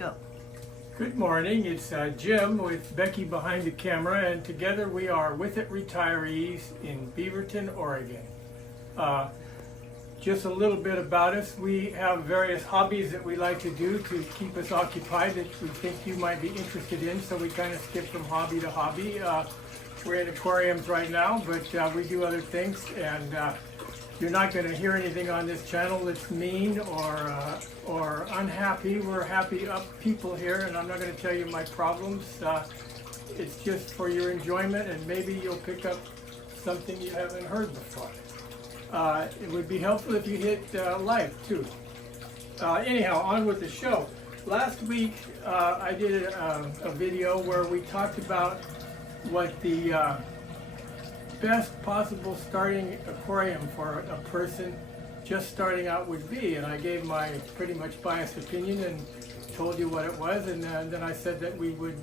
Go. Good morning, it's Jim with Becky behind the camera, and together we are With It Retirees in Beaverton, Oregon. Just a little bit about us. We have various hobbies that we like to do to keep us occupied that we think you might be interested in, so we kind of skip from hobby to hobby. We're in aquariums right now, but we do other things, and you're not going to hear anything on this channel that's mean or unhappy. We're happy up people here, and I'm not going to tell you my problems. It's just for your enjoyment, and maybe you'll pick up something you haven't heard before. It would be helpful if you hit like too. Anyhow, on with the show. Last week I did a video where we talked about what the best possible starting aquarium for a person just starting out would be, and I gave my pretty much biased opinion and told you what it was, and then I said that we would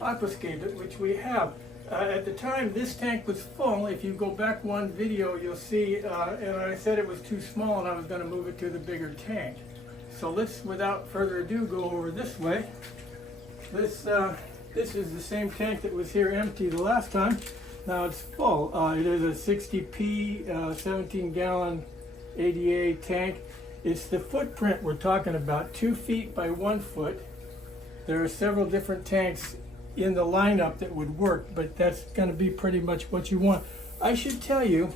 aquascape it, which we have. At the time this tank was full. If you go back one video you'll see, and I said it was too small and I was going to move it to the bigger tank. So let's, without further ado, go over this way. This is the same tank that was here empty the last time. Now it's full. It is a 60p 17-gallon ADA tank. It's the footprint we're talking about, 2 feet by 1 foot. There are several different tanks in the lineup that would work, but that's going to be pretty much what you want. I should tell you,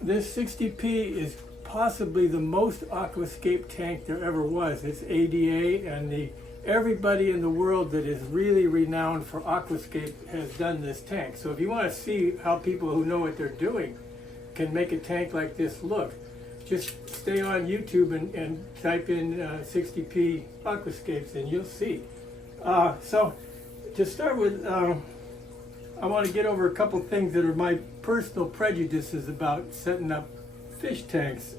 this 60p is possibly the most aquascape tank there ever was. It's ADA, and everybody in the world that is really renowned for aquascape has done this tank. So if you want to see how people who know what they're doing can make a tank like this look, just stay on YouTube and type in 60p aquascapes and you'll see. So to start with, I want to get over a couple things that are my personal prejudices about setting up fish tanks.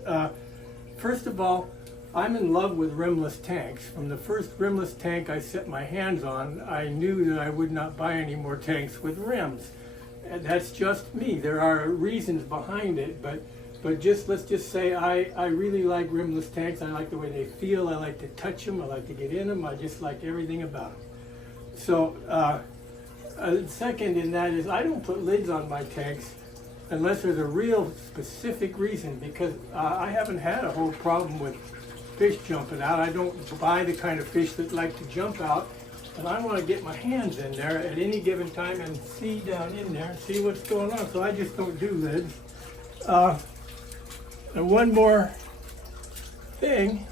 First of all, I'm in love with rimless tanks. From the first rimless tank I set my hands on, I knew that I would not buy any more tanks with rims. And that's just me. There are reasons behind it, but let's just say I really like rimless tanks. I like the way they feel. I like to touch them. I like to get in them. I just like everything about them. So second in that is I don't put lids on my tanks unless there's a real specific reason, because I haven't had a whole problem with fish jumping out. I don't buy the kind of fish that like to jump out, and I want to get my hands in there at any given time and see down in there, see what's going on. So I just don't do lids. And one more thing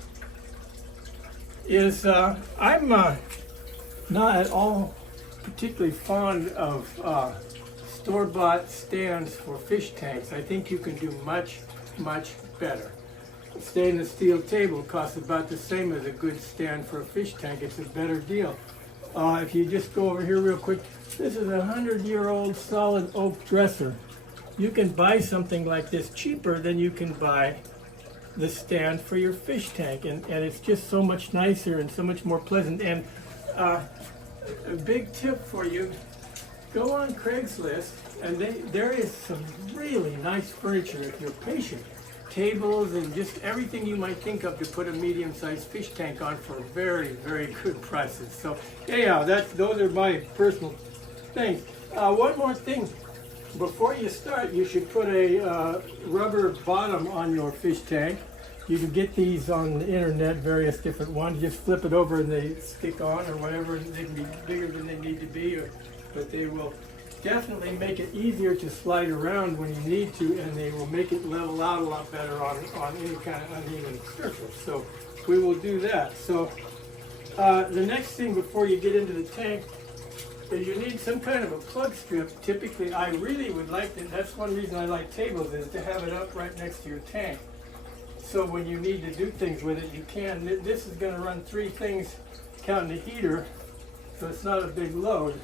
is I'm not at all particularly fond of store-bought stands for fish tanks. I think you can do much, much better. A stainless steel table costs about the same as a good stand for a fish tank. It's a better deal. If you just go over here real quick, this is a 100-year-old solid oak dresser. You can buy something like this cheaper than you can buy the stand for your fish tank, and it's just so much nicer and so much more pleasant. And a big tip for you, go on Craigslist, and there is some really nice furniture if you're patient. Tables and just everything you might think of to put a medium-sized fish tank on for very, very good prices. So anyhow, those are my personal things. One more thing. Before you start, you should put a rubber bottom on your fish tank. You can get these on the internet, various different ones. Just flip it over and they stick on or whatever. They can be bigger than they need to be, but they will definitely make it easier to slide around when you need to, and they will make it level out a lot better on any kind of uneven surface. So we will do that. So the next thing before you get into the tank is you need some kind of a plug strip. Typically, I really would like to, that's one reason I like tables, is to have it up right next to your tank. So when you need to do things with it, you can. This is going to run 3 things, counting the heater, so it's not a big load.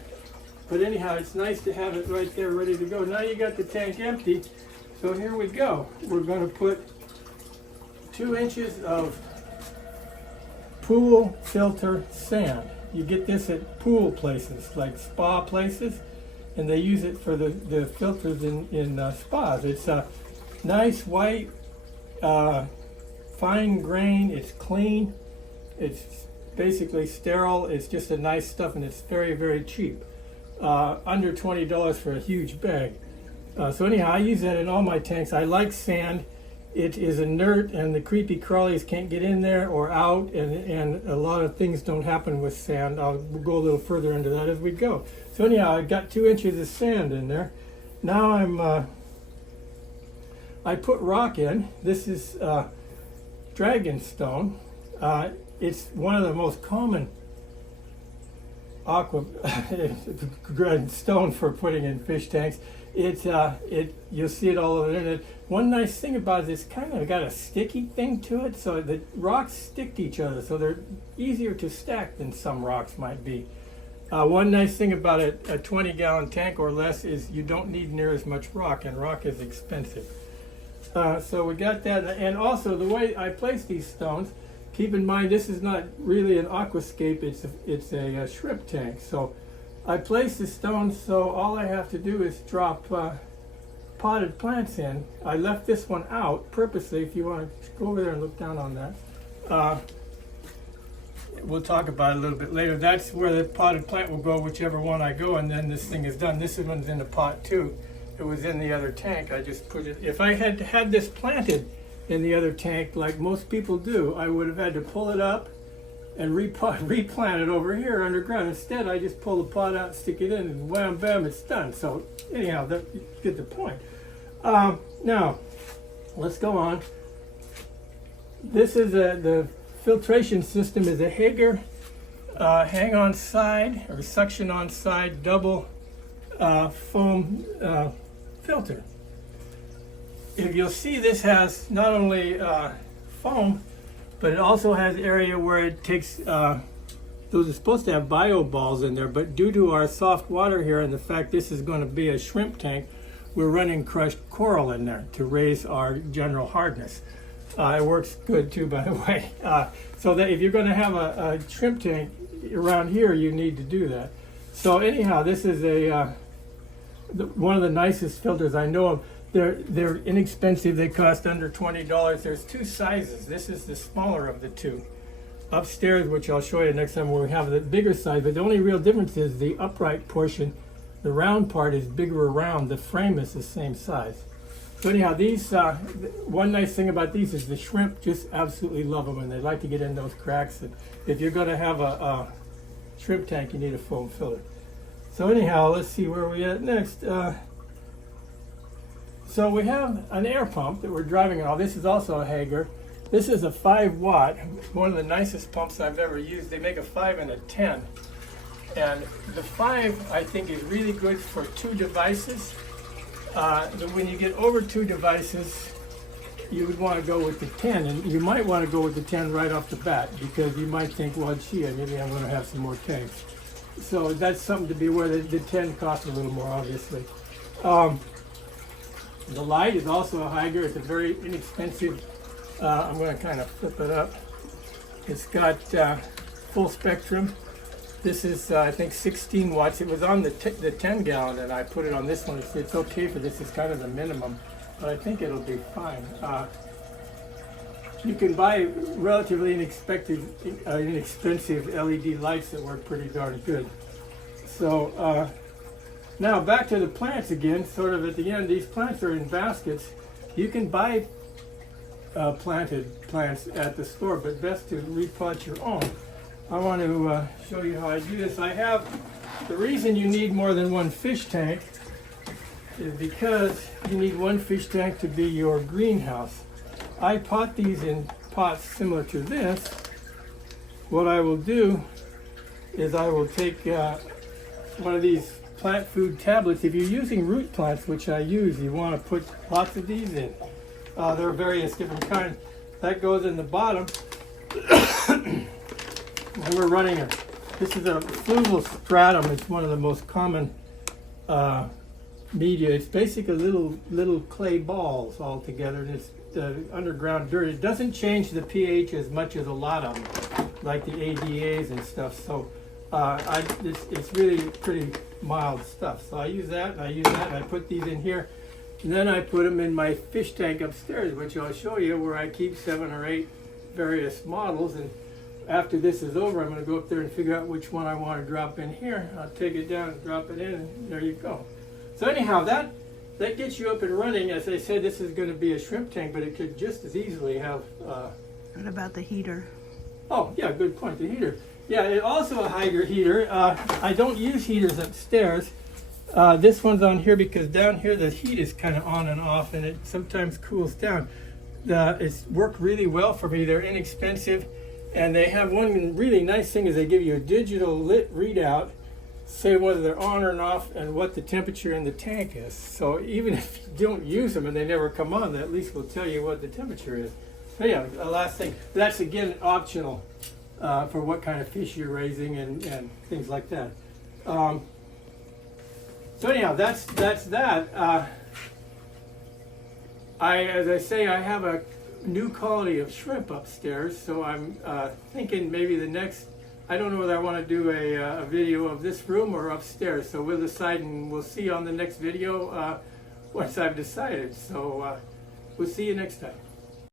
But anyhow, it's nice to have it right there ready to go. Now you got the tank empty, so here we go. We're going to put 2 inches of pool filter sand. You get this at pool places, like spa places, and they use it for the filters in spas. It's a nice white, fine grain. It's clean. It's basically sterile. It's just a nice stuff, and it's very, very cheap. Under $20 for a huge bag. So anyhow, I use that in all my tanks. I like sand. It is inert, and the creepy crawlies can't get in there or out, and a lot of things don't happen with sand. We'll go a little further into that as we go. So anyhow, I've got 2 inches of sand in there. Now I put rock in. This is dragon stone. It's one of the most common stone for putting in fish tanks. You'll see it all over the internet. One nice thing about it is it's kind of got a sticky thing to it, so the rocks stick to each other, so they're easier to stack than some rocks might be. One nice thing about a 20-gallon tank or less is you don't need near as much rock, and rock is expensive. So we got that, and also the way I place these stones, keep in mind this is not really an aquascape, it's a shrimp tank. So I place the stones, so all I have to do is drop potted plants in. I left this one out purposely. If you want to go over there and look down on that. We'll talk about it a little bit later. That's where the potted plant will go, whichever one I go, and then this thing is done. This one's in the pot too. It was in the other tank. I just put it, if I had had this planted in the other tank like most people do, I would have had to pull it up and replant it over here underground. Instead, I just pull the pot out, stick it in, and wham, bam, it's done. So anyhow, you get the point. Now, let's go on. This is the filtration system is a Hager hang on side or suction on side double foam filter. If you'll see, this has not only foam, but it also has area where it takes, those are supposed to have bio balls in there, but due to our soft water here and the fact this is going to be a shrimp tank, we're running crushed coral in there to raise our general hardness. It works good too, by the way. So that if you're going to have a shrimp tank around here, you need to do that. So anyhow, this is one of the nicest filters I know of. They're inexpensive. They cost under $20. There's 2 sizes. This is the smaller of the 2. Upstairs, which I'll show you next time when we have the bigger size, but the only real difference is the upright portion. The round part is bigger around. The frame is the same size. So anyhow, these, one nice thing about these is the shrimp just absolutely love them, and they like to get in those cracks. And if you're going to have a shrimp tank, you need a foam filter. So anyhow, let's see where we at next. So we have an air pump that we're driving on. This is also a Hager. This is a 5-watt, one of the nicest pumps I've ever used. They make a 5 and a 10. And the 5, I think, is really good for 2 devices. When you get over 2 devices, you would want to go with the 10. And you might want to go with the 10 right off the bat, because you might think, well, gee, maybe I'm going to have some more tanks. So that's something to be aware that the 10 costs a little more, obviously. The light is also a Hager. It's a very inexpensive, I'm going to kind of flip it up. It's got full spectrum. This is, I think, 16 watts. It was on the 10 gallon, and I put it on this one. It's okay for this. It's kind of the minimum, but I think it'll be fine. You can buy relatively inexpensive LED lights that work pretty darn good. So now back to the plants again, sort of at the end. These plants are in baskets. You can buy planted plants at the store, but best to repot your own. I want to show you how I do this. The reason you need more than one fish tank is because you need one fish tank to be your greenhouse. I pot these in pots similar to this. What I will do is I will take one of these plant food tablets. If you're using root plants, which I use, you want to put lots of these in. There are various different kinds. That goes in the bottom. And we're running this is a fluval stratum. It's one of the most common media. It's basically little clay balls all together, and it's underground dirt. It doesn't change the pH as much as a lot of them, like the ADAs and stuff. So it's really pretty mild stuff. So I use that, and I put these in here. And then I put them in my fish tank upstairs, which I'll show you, where I keep 7 or 8 various models. And after this is over, I'm going to go up there and figure out which one I want to drop in here. I'll take it down and drop it in, and there you go. So anyhow, that gets you up and running. As I said, this is going to be a shrimp tank, but it could just as easily have... What about the heater? Oh, yeah, good point, the heater. Yeah, it also a Hydra heater. I don't use heaters upstairs. This one's on here because down here the heat is kind of on and off, and it sometimes cools down. It's worked really well for me. They're inexpensive, and they have one really nice thing is they give you a digital lit readout, say whether they're on or off, and what the temperature in the tank is. So even if you don't use them and they never come on, they at least will tell you what the temperature is. So yeah, the last thing, that's again optional for what kind of fish you're raising and things like that. So anyhow, that's that. As I say, I have a new quality of shrimp upstairs, so I'm thinking maybe the next, I don't know whether I want to do a video of this room or upstairs, so we'll decide and we'll see on the next video once I've decided. So we'll see you next time.